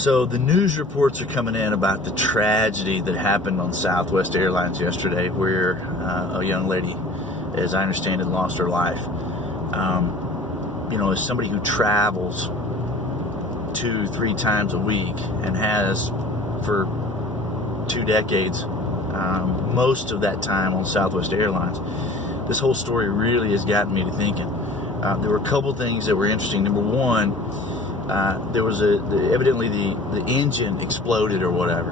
So the news reports are coming in about the tragedy that happened on Southwest Airlines yesterday, where a young lady, as I understand it, lost her life. As somebody who travels 2-3 times a week and has for 2 decades, most of that time on Southwest Airlines, this whole story really has gotten me to thinking. There were a couple things that were interesting. Number one, there was evidently the engine exploded or whatever,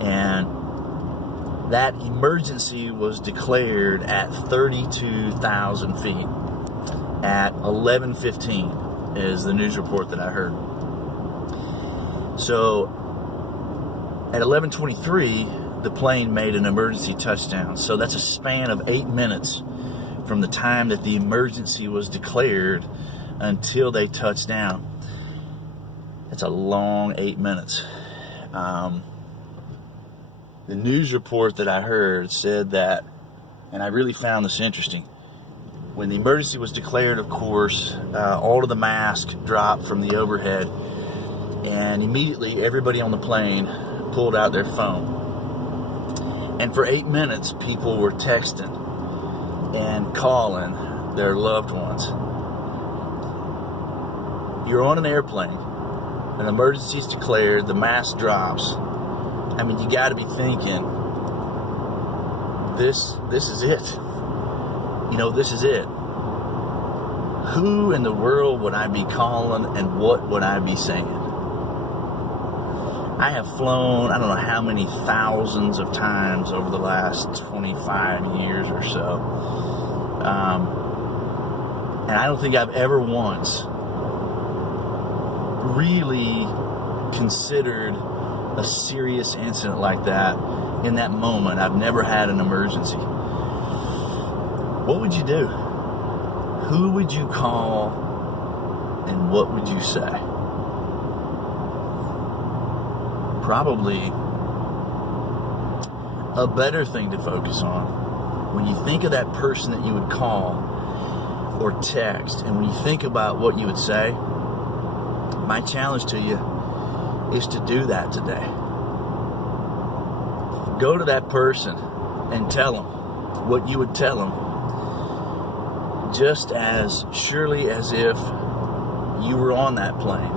and that emergency was declared at 32,000 feet at 11:15 is the news report that I heard. So at 11:23 the plane made an emergency touchdown. So that's a span of 8 minutes from the time that the emergency was declared until they touched down. That's a long 8 minutes. The news report that I heard said that, and I really found this interesting, when the emergency was declared, of course, all of the masks dropped from the overhead, and immediately everybody on the plane pulled out their phone. And for 8 minutes, people were texting and calling their loved ones. You're on an airplane, an emergency is declared, the mask drops. I mean, you got to be thinking, this is it. This is it. Who in the world would I be calling, and what would I be saying? I have flown, I don't know how many thousands of times over the last 25 years or so. And I don't think I've ever once really considered a serious incident like that in that moment. I've never had an emergency. What would you do? Who would you call, and what would you say? Probably a better thing to focus on when you think of that person that you would call or text, and when you think about what you would say. My challenge to you is to do that today. Go to that person and tell them what you would tell them, just as surely as if you were on that plane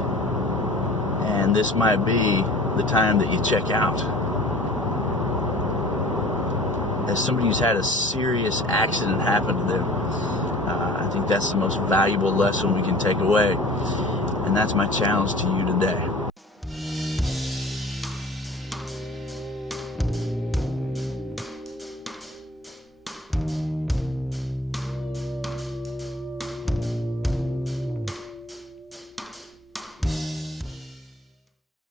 and this might be the time that you check out. As somebody who's had a serious accident happen to them, I think that's the most valuable lesson we can take away. And that's my challenge to you today.